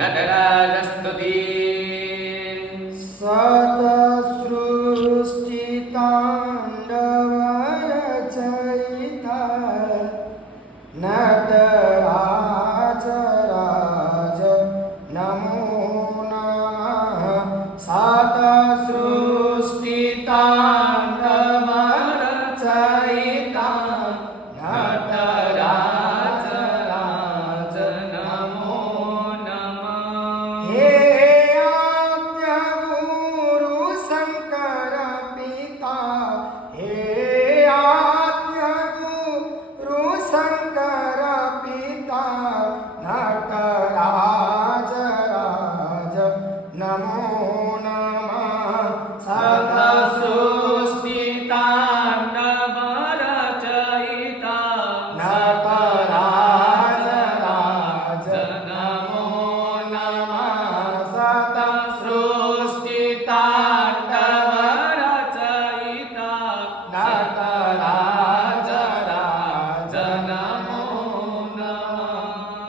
नटराजस्तुती सतसृष्टिताण्डवरचयिता नटराज राज नमो नमः सतसृष्टिताण्डवरचयिता नटराज राज नमो नमः हे आद्य गुरु शंकर पिता हे आद्य गुरु शंकर पिता नटराज राज नमो नमः सतसृष्टिताण्डवरचयिता नटराज राज नमो